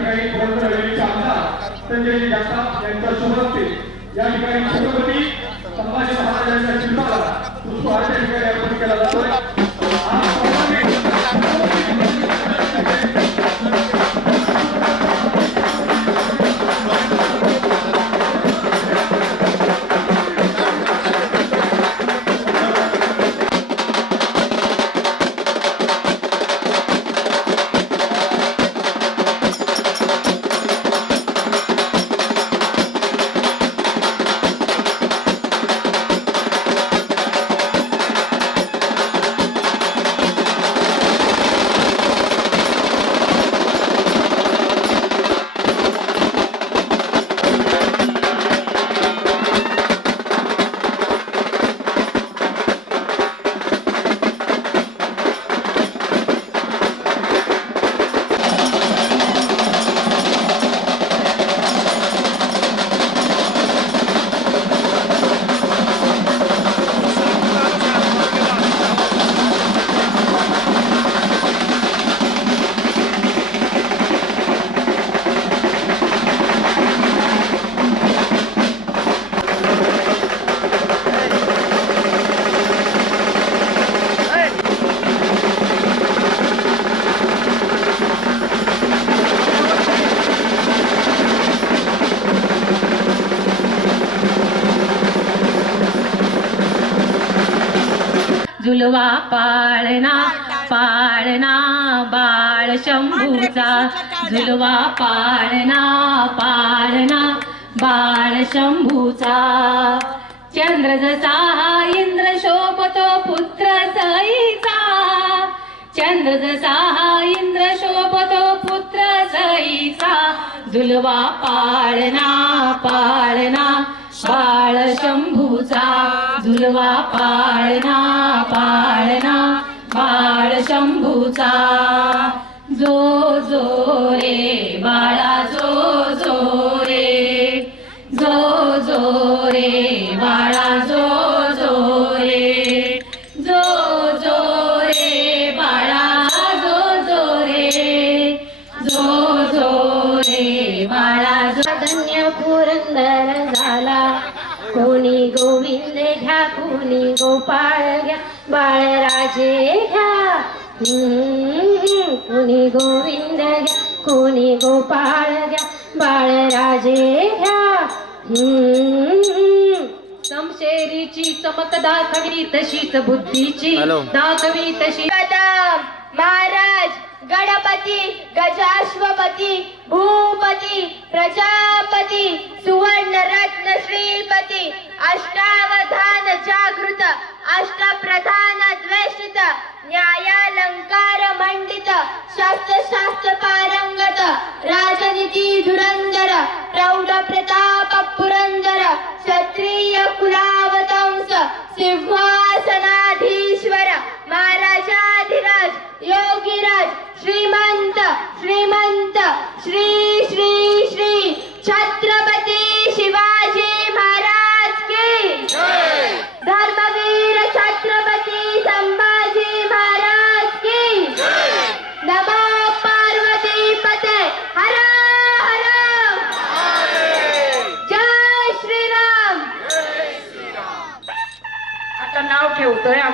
ठिकाणी पुरंदर वेळीचे आमदार संजयजी असते यांच्या शुभहस्ते या ठिकाणी छत्रपती संभाजी महाराजांच्या चिंताला पुष्पहार ठिकाणी अर्पण केला जातोय. झुलवा पाळणा पाळणा बाळ शंभूचा. झुलवा पाळणा पाळणा बाळ शंभूचा. चंद्र जसा इंद्र शोभतो पुत्र सईचा. चंद्र जसा इंद्र शोभतो पुत्र सईचा. झुलवा पाळणा पाळणा शंभूचा झुलवा पाळणा पाळणा बाळ शंभूचा. जो जो रे बाळा जो जो रे. जो जो रे बाळा जो जो रे. जो जो रे बाळा जो जो रे. जो जो रे बाळा जो धन्य पुरंदर कोणी गोपाळ घ्या बाळराजे घ्या. हम्म, कोणी गोविंद घ्या कोणी गोपाळ घ्या बाळराजे घ्या. हम्म, समशेरीची चमक दाखवी तशीच बुद्धीची. दाखवी तशी. महाराज गणपती गजाश्वपती भूपती प्रजापती सुवर्ण रत्न श्रीपती अष्टावधान जागृत अष्टप्रधान द्वेषित न्यायालंकार मंडित शास्त्र शास्त्र पारंगत राज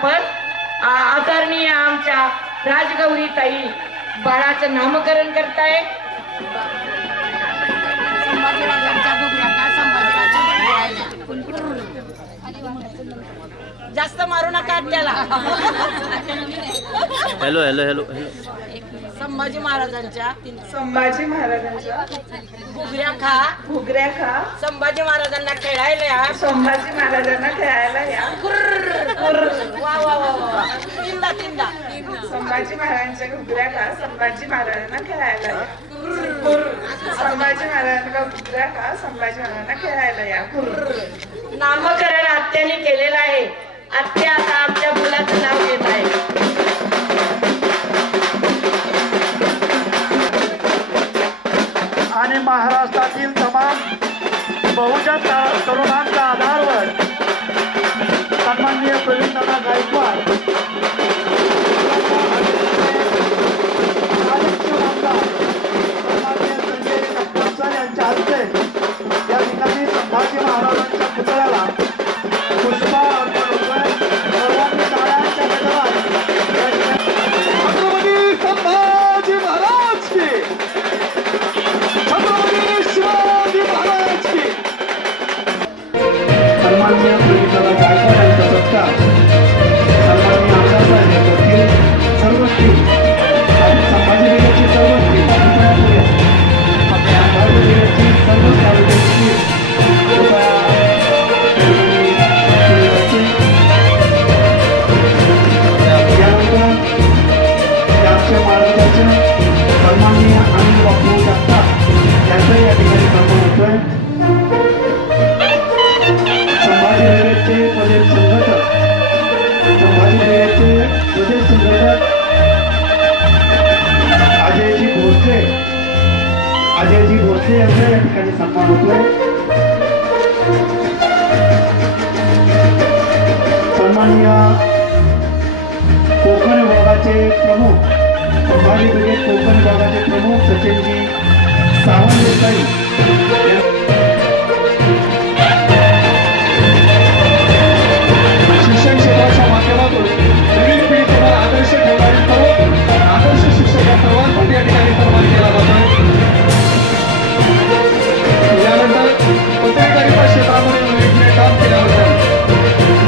आपण आदरणीय आमच्या राजगौरी ताई बाळाचं नामकरण करताय. जास्त मारू नका त्याला. Hello hello hello hello Sambhaji महाराजांच्या. संभाजी महाराजांच्या. घुगऱ्या खा. घुगऱ्या खा. संभाजी महाराजांना खेळायला या. संभाजी महाराजांना खेळायला या. संभाजी महाराजांच्या घुगऱ्या खा संभाजी महाराजांना खेळायला या. संभाजी महाराजांना घुगऱ्या खा संभाजी महाराजांना खेळायला या. नामकरण आत्याने केलेलं आहे आत्या आता आमच्या मुलाचं नाव घेत आहे आणि महाराष्ट्रातील तमाम बहुजन तरुणांच्या आधारवर सन्माननीय प्रवीणदादा गायकवाड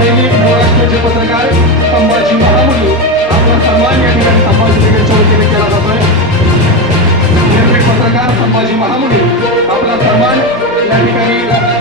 दैनिक महाराष्ट्राचे पत्रकार संभाजी महामुनी आपला सन्मान या ठिकाणी संभाजी वतीने केला जातोय. पत्रकार संभाजी महामुळे आपला सन्मान या ठिकाणी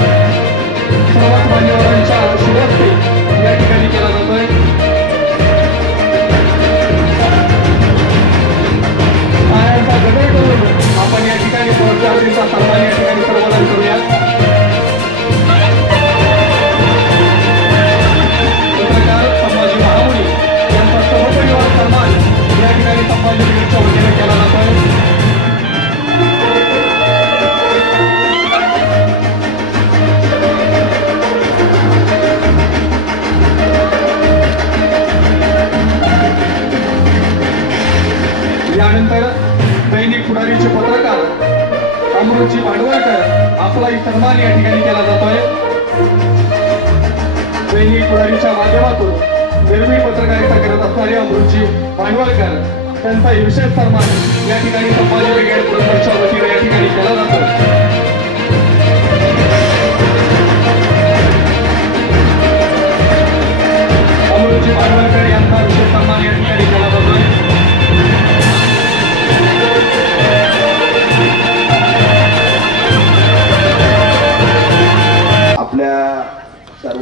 दैनिक पत्रकार अमृतजी भांडवलकर आपलाही सन्मान या ठिकाणी केला जातोय. दैनिक पुढारीच्या माध्यमातून निर्भीड पत्रकारिता करत असणारे अमृतजी भांडवलकर त्यांचा विशेष सन्मान या ठिकाणी संभाजी ब्रिगेड पुरस्कारच्या वतीने या ठिकाणी केला जातो अमृतजी भांडवलकर यांचा विशेष सन्मान या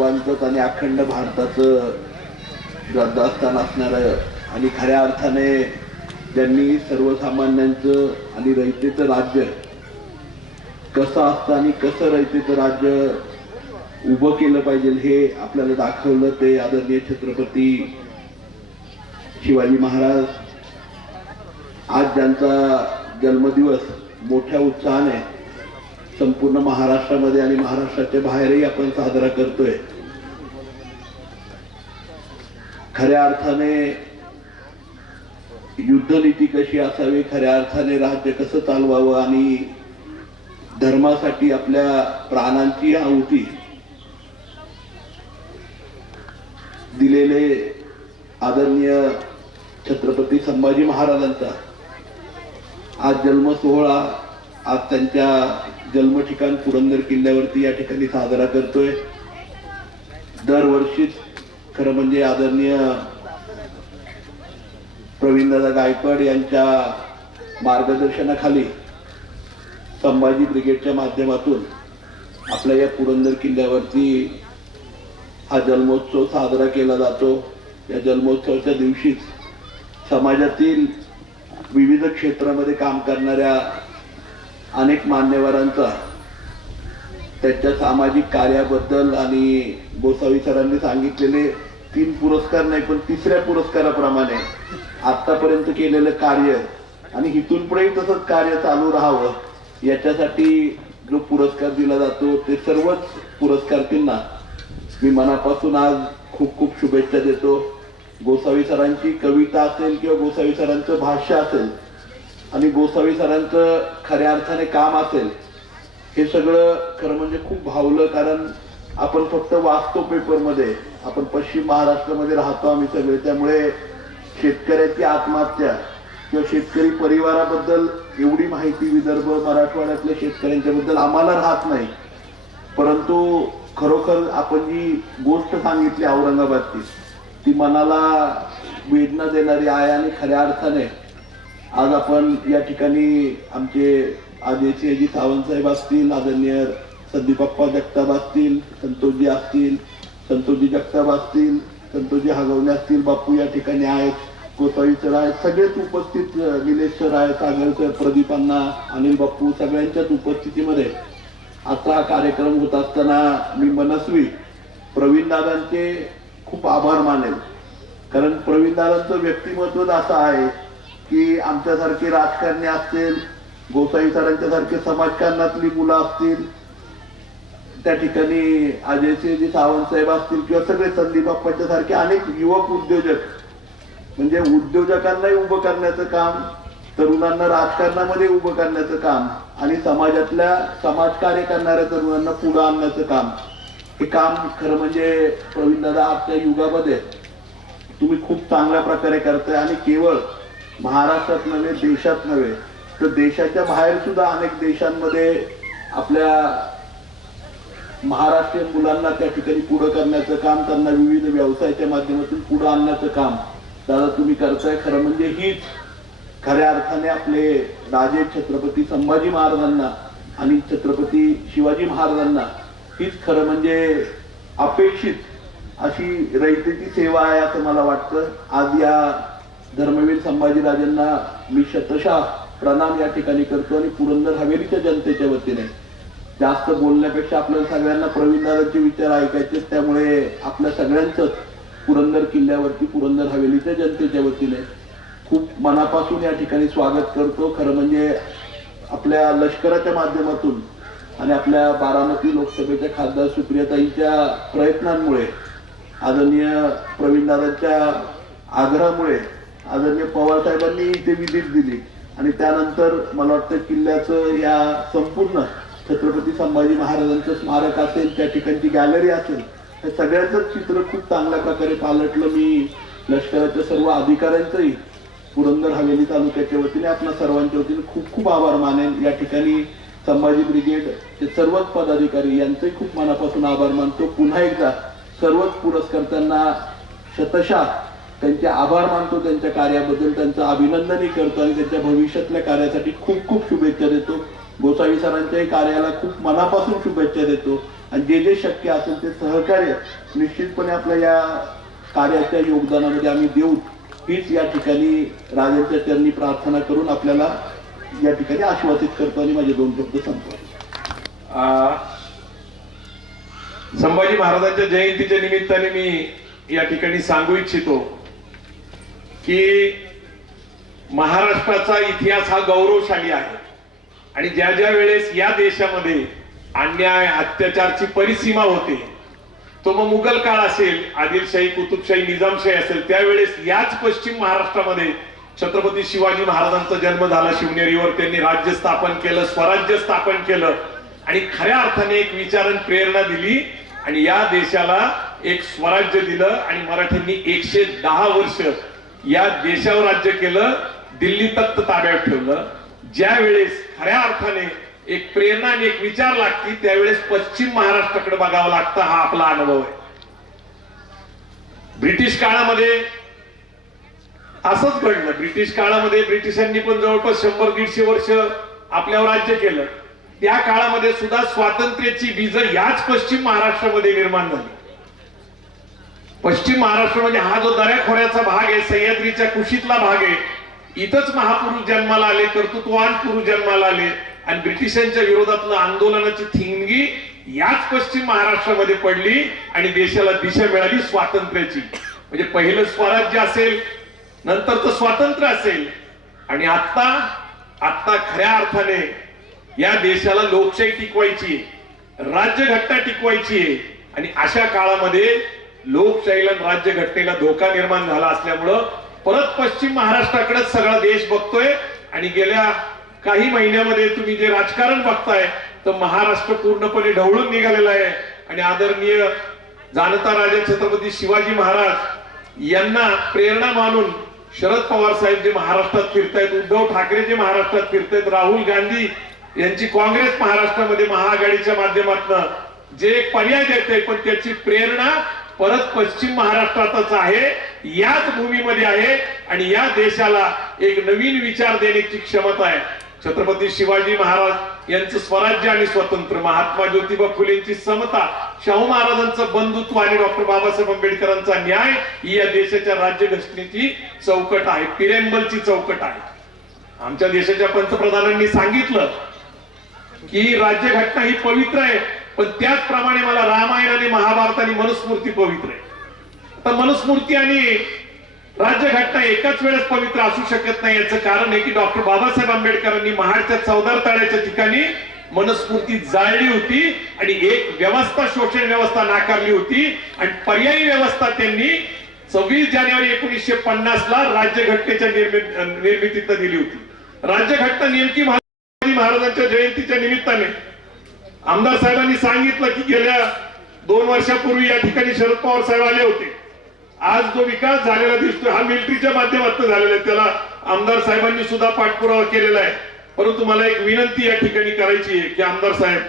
सर्वांचंच आणि अखंड भारताचं श्रद्धास्थान असणारं आणि खऱ्या अर्थाने त्यांनी सर्वसामान्यांचं आणि रयतेचं राज्य कसं असतं आणि कसं रयतेचं राज्य उभं केलं पाहिजे हे आपल्याला दाखवलं ते आदरणीय छत्रपती शिवाजी महाराज. आज ज्यांचा जन्मदिवस मोठ्या उत्साहाने संपूर्ण महाराष्ट्रामध्ये आणि महाराष्ट्राच्या बाहेरही आपण साजरा करतोय खऱ्या अर्थाने युद्धनीती कशी असावी खऱ्या अर्थाने राज्य कसं चालवावं आणि धर्मासाठी आपल्या प्राणांची आहुती दिलेले आदरणीय छत्रपती संभाजी महाराजांचा. आज जन्म सोहळा आज त्यांच्या जन्म ठिकाण पुरंदर किल्ल्यावरती या ठिकाणी साजरा करतोय. दरवर्षीच खरं म्हणजे आदरणीय प्रवीणदादा गायकवाड यांच्या मार्गदर्शनाखाली संभाजी ब्रिगेडच्या माध्यमातून आपल्या या पुरंदर किल्ल्यावरती हा जन्मोत्सव साजरा केला जातो. या जन्मोत्सवाच्या दिवशीच समाजातील विविध क्षेत्रामध्ये काम करणाऱ्या अनेक मान्यवरांचा त्यांच्या सामाजिक कार्याबद्दल आणि गोसावी सरांनी सांगितलेले तीन पुरस्कार नाही पण तिसऱ्या पुरस्काराप्रमाणे आतापर्यंत केलेलं कार्य आणि इथून पुढेही तसंच कार्य चालू राहावं याच्यासाठी जो पुरस्कार दिला जातो ते सर्वच पुरस्कारार्थींना मी मनापासून आज खूप खूप शुभेच्छा देतो. गोसावी सरांची कविता असेल किंवा गोसावी सरांचं भाष्य असेल आणि गोसावी सरांचं खऱ्या अर्थाने काम असेल हे सगळं खरं म्हणजे खूप भावलं कारण आपण फक्त वाचतो पेपरमध्ये आपण पश्चिम महाराष्ट्रामध्ये राहतो आम्ही सगळे. त्यामुळे शेतकऱ्याची आत्महत्या किंवा शेतकरी परिवाराबद्दल एवढी माहिती विदर्भ मराठवाड्यातल्या शेतकऱ्यांच्या बद्दल आम्हाला राहत नाही. परंतु खरोखर आपण जी गोष्ट सांगितली औरंगाबादची ती मनाला वेदना देणारी आहे आणि खऱ्या अर्थाने आज आपण या ठिकाणी आमचे आदेशजी सावंतसाहेब असतील आदरणीय संदीपप्पा जगताप असतील संतोषजी असतील संतोषजी जगताप असतील संतोषजी हगवणे असतील बापू या ठिकाणी आहेत गोसावी सर आहेत सगळेच उपस्थित निलेश सर आहेत सागर सर प्रदीपांना अनिल बापू सगळ्यांच्याच उपस्थितीमध्ये आता हा कार्यक्रम होत असताना मी मनस्वी प्रवीण दादांचे खूप आभार मानेल. कारण प्रवीण दादांचं व्यक्तिमत्वच असं आहे की आमच्यासारखे राजकारणी असतील गोसाई सरांच्या सारखे समाजकारणातली मुलं असतील त्या ठिकाणी अजयसिंहजी सावंत साहेब असतील किंवा सगळे संदीप बाप्पाच्या सारखे अनेक युवक उद्योजक म्हणजे उद्योजकांनाही उभं करण्याचं काम तरुणांना राजकारणामध्ये उभं करण्याचं काम आणि समाजातल्या समाजकार्य करणाऱ्या तरुणांना पुढं आणण्याचं काम. हे काम खरं म्हणजे प्रवीण दादा आजच्या युगामध्ये तुम्ही खूप चांगल्या प्रकारे करताय आणि केवळ महाराष्ट्रात नव्हे देशात नव्हे तर देशाच्या बाहेर सुद्धा अनेक देशांमध्ये आपल्या महाराष्ट्रीयन मुलांना त्या ठिकाणी पुढं करण्याचं काम त्यांना विविध व्यवसायाच्या माध्यमातून पुढं आणण्याचं काम. दादा तुम्ही करताय खरं म्हणजे हीच खऱ्या अर्थाने आपले राजे छत्रपती संभाजी महाराजांना आणि छत्रपती शिवाजी महाराजांना हीच खरं म्हणजे अपेक्षित अशी रयतेची सेवा आहे असं मला वाटतं. आज या धर्मवीर संभाजीराजांना मी शतशः प्रणाम या ठिकाणी करतो आणि पुरंदर हवेलीच्या जनतेच्या वतीने. जास्त बोलण्यापेक्षा आपल्या सगळ्यांना प्रवीणदादांचे विचार ऐकायचे त्यामुळे आपल्या सगळ्यांचंच पुरंदर किल्ल्यावरती पुरंदर हवेलीच्या जनतेच्या वतीने खूप मनापासून या ठिकाणी स्वागत करतो. खरं म्हणजे आपल्या लष्कराच्या माध्यमातून आणि आपल्या बारामती लोकसभेच्या खासदार सुप्रियाताईंच्या प्रयत्नांमुळे आदरणीय प्रवीणदादांच्या आग्रहामुळे आदरणीय पवार साहेबांनी इथे विधीत दिली. आणि त्यानंतर मला वाटतं किल्ल्याचं या संपूर्ण छत्रपती संभाजी महाराजांचं स्मारक असेल त्या ठिकाणची गॅलरी असेल हे सगळ्यांचं चित्र खूप चांगल्या प्रकारे पालटलं मी लष्कराच्या सर्व अधिकाऱ्यांचंही. पुरंदर हवेली तालुक्याच्या वतीने आपल्या सर्वांच्या वतीने खूप खूप आभार मानेन. या ठिकाणी संभाजी ब्रिगेड ते सर्वच पदाधिकारी यांचंही खूप मनापासून आभार मानतो. पुन्हा एकदा सर्वच पुरस्कर्त्यांना शतशा त्यांचे आभार मानतो. त्यांच्या कार्याबद्दल त्यांचं अभिनंदनही करतो आणि त्यांच्या भविष्यातल्या कार्यासाठी खूप खूप शुभेच्छा देतो. गोसावी सरांच्याही कार्याला खूप मनापासून शुभेच्छा देतो. आणि जे जे शक्य असेल ते सहकार्य निश्चितपणे आपल्या या कार्याच्या योगदानामध्ये आम्ही देऊ. हीच या ठिकाणी राजांच्या चरणी प्रार्थना करून आपल्याला या ठिकाणी आश्वासित करतो आणि माझे दोन शब्द सांगतो संभाजी महाराजांच्या जयंतीच्या निमित्ताने मी या ठिकाणी सांगू इच्छितो की महाराष्ट्राचा इतिहास हा गौरवशाली आहे. आणि ज्या ज्या वेळेस या देशामध्ये अन्याय अत्याचारची परिसीमा होते तो मग मुघल काळ असेल आदिलशाही कुतुबशाही निजामशाही असेल त्यावेळेस याच पश्चिम महाराष्ट्रामध्ये छत्रपती शिवाजी महाराजांचा जन्म झाला शिवनेरीवर त्यांनी राज्य स्थापन केलं स्वराज्य स्थापन केलं आणि खऱ्या अर्थाने एक विचारण प्रेरणा दिली आणि या देशाला एक स्वराज्य दिलं आणि मराठ्यांनी एकशे दहा वर्ष या देशावर राज्य केलं दिल्ली तत्त ताब्यात ठेवलं ज्या वेळेस खऱ्या अर्थाने एक प्रेरणा आणि एक विचार लागती त्यावेळेस पश्चिम महाराष्ट्राकडे बघावं लागतं हा आपला अनुभव आहे. ब्रिटिश काळामध्ये असंच घडलं. ब्रिटिश काळामध्ये ब्रिटिशांनी पण जवळपास शंभर दीडशे वर्ष आपल्यावर राज्य केलं. त्या काळामध्ये सुद्धा स्वातंत्र्याची बीज याच पश्चिम महाराष्ट्रामध्ये निर्माण झाली. पश्चिम महाराष्ट्र म्हणजे हा जो दऱ्याखोऱ्याचा भाग आहे सह्याद्रीच्या कुशीतला भाग आहे इथंच महापुरुष जन्माला आले कर्तृत्वान पुरुष जन्माला आले आणि ब्रिटिशांच्या विरोधातलं आंदोलनाची थिंगी याच पश्चिम महाराष्ट्रामध्ये पडली आणि देशाला दिशा मिळाली स्वातंत्र्याची. म्हणजे पहिलं स्वराज्य असेल नंतरचं स्वातंत्र्य असेल. आणि आता आत्ता खऱ्या अर्थाने या देशाला लोकशाही टिकवायची आहे राज्यघटना टिकवायची आहे. आणि अशा काळामध्ये लोकशाहीला राज्यघटनेला धोका निर्माण झाला असल्यामुळं परत पश्चिम महाराष्ट्राकडे सगळा देश बघतोय आणि गेल्या काही महिन्यामध्ये तुम्ही जे राजकारण बघताय तर महाराष्ट्र पूर्णपणे ढवळून निघालेला आहे. आणि आदरणीय जाणता राजा छत्रपती शिवाजी महाराज यांना प्रेरणा मानून शरद पवार साहेब जे महाराष्ट्रात फिरतायत उद्धव ठाकरे जे महाराष्ट्रात फिरतायत राहुल गांधी यांची काँग्रेस महाराष्ट्रामध्ये महाआघाडीच्या माध्यमातून जे एक पर्याय देते पण त्याची प्रेरणा परत पश्चिम महाराष्ट्रातच आहे. याच भूमीमध्ये आहे आणि या देशाला एक नवीन विचार देण्याची क्षमता आहे. छत्रपती शिवाजी महाराज यांचं स्वराज्य आणि स्वतंत्र महात्मा ज्योतिबा फुलेंची समता शाहू महाराजांचं बंधुत्व आणि डॉक्टर बाबासाहेब आंबेडकरांचा न्याय ही या देशाच्या राज्य घटनेची चौकट आहे पिरेंबलची चौकट आहे. आमच्या देशाच्या पंतप्रधानांनी सांगितलं की राज्यघटना ही पवित्र आहे पण त्याचप्रमाणे मला रामायण आणि महाभारत आणि मनुस्मृती पवित्र आहे. तर मनुस्मृती आणि राज्यघटना एकाच वेळेस पवित्र असू शकत नाही. याचं कारण आहे की डॉक्टर बाबासाहेब आंबेडकरांनी महाडच्या चौदार तळ्याच्या ठिकाणी मनस्फूर्ती जाळली होती आणि एक व्यवस्था शोषण व्यवस्था नाकारली होती. आणि पर्यायी व्यवस्था त्यांनी सव्वीस जानेवारी एकोणीसशे पन्नास ला राज्यघटनेच्या निर्मितीत दिली होती. राज्यघटना नेमकी महाराजांच्या जयंतीच्या निमित्ताने. आमदार साहेबांनी सांगितलं की गेल्या दोन वर्षापूर्वी या ठिकाणी शरद पवार साहेब आले होते. आज जो विकास झालेला दिसतोय हा मिलिटरीच्या माध्यमातून झालेला आहे. त्याला आमदार साहेबांनी सुद्धा पाठपुरावा केलेला आहे. परंतु मला एक विनंती या ठिकाणी करायची आहे की आमदार साहेब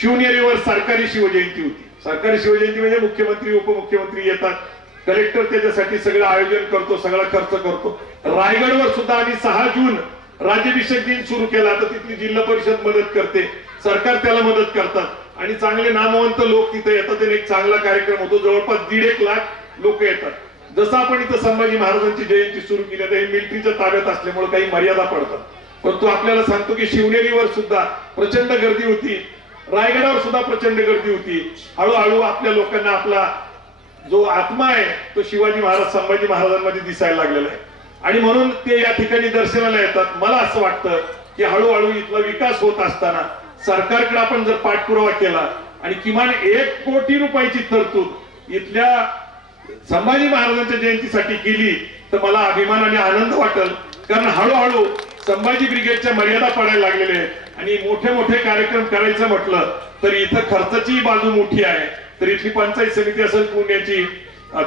शिवनेरीवर सरकारी शिवजयंती होती. सरकारी शिवजयंती म्हणजे मुख्यमंत्री उपमुख्यमंत्री येतात. कलेक्टर त्याच्यासाठी सगळं आयोजन करतो सगळा खर्च करतो. रायगडवर सुद्धा आम्ही सहा जून राज्याभिषेक दिन सुरू केला. तर तिथली जिल्हा परिषद मदत करते. सरकार त्याला मदत करतात. आणि चांगले नामवंत लोक तिथे येतात. आणि एक चांगला कार्यक्रम होतो. जवळपास दीड एक लाख लोक येतात. जसं आपण इथं संभाजी महाराजांची जयंती सुरू केली आता हे मिलिटरीच्या ताब्यात असल्यामुळे काही मर्यादा पडतात. परंतु आपल्याला सांगतो की शिवनेरीवर सुद्धा प्रचंड गर्दी होती. रायगडावर सुद्धा प्रचंड गर्दी होती. हळूहळू आपल्या लोकांना आपला जो आत्मा आहे तो शिवाजी महाराज संभाजी महाराजांमध्ये दिसायला लागलेला आहे. आणि म्हणून ते या ठिकाणी दर्शनाला येतात. मला असं वाटतं की हळूहळू इथला विकास होत असताना सरकारकडे आपण जर पाठपुरावा केला आणि किमान एक कोटी रुपयाची तरतूद इथल्या संभाजी महाराजांच्या जयंतीसाठी केली तर मला अभिमान आणि आनंद वाटेल. कारण हळूहळू संभाजी ब्रिगेडच्या मर्यादा पडायला लागलेल्या आहेत. आणि मोठे मोठे कार्यक्रम करायचं म्हटलं तर इथं खर्चाची बाजू मोठी आहे. तर इथली पंचायत समिती असेल पुण्याची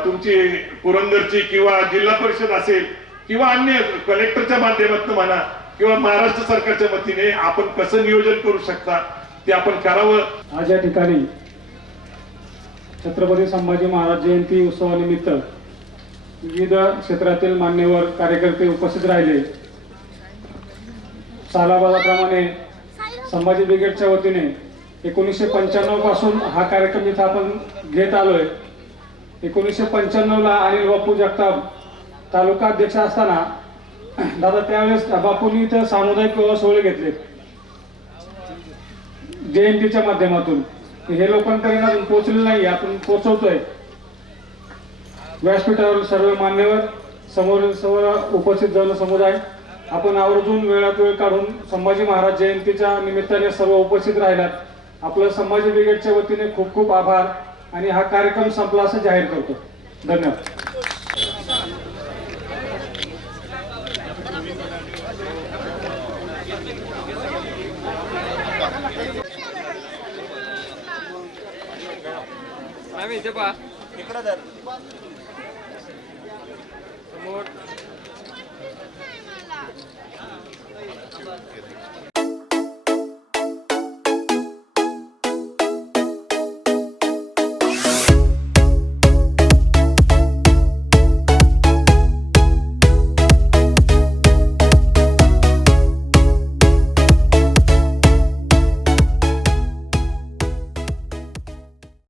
तुमची पुरंदरची किंवा जिल्हा परिषद असेल किंवा अन्य कलेक्टरच्या माध्यमातून म्हणा किंवा महाराष्ट्र सरकारच्या वतीने आपण कसं नियोजन करू शकता ते आपण करावं. आज या ठिकाणी छत्रपती संभाजी महाराज जयंती उत्सवानिमित्त विविध क्षेत्रातील मान्यवर कार्यकर्ते उपस्थित राहिले. सालाबाजाप्रमाणे संभाजी ब्रिगेडच्या वतीने एकोणीसशे पंच्याण्णवपासून हा कार्यक्रम इथं आपण घेत आलोय. एकोणीसशे पंच्याण्णवला अनिल बापू जगताप तालुका अध्यक्ष असताना दादा त्यावेळेस बापूंनी इथं सामुदायिक विवाह सोहळे घेतले. जयंतीच्या माध्यमातून. हे लोकांपर्यंत अजून पोहोचले नाही आपण पोहोचवतोय. व्यासपीठावरील सर्व मान्यवर समोर सर्व उपस्थित जन समुदाय आपण आवर्जून वेळात वेळ काढून संभाजी महाराज जयंतीच्या निमित्ताने सर्व उपस्थित राहिलात. आपलं संभाजी ब्रिगेडच्या वतीने खूप खूप आभार आणि हा कार्यक्रम संपला असं जाहीर करतो. धन्यवाद. इथे पहा. इकडे धर.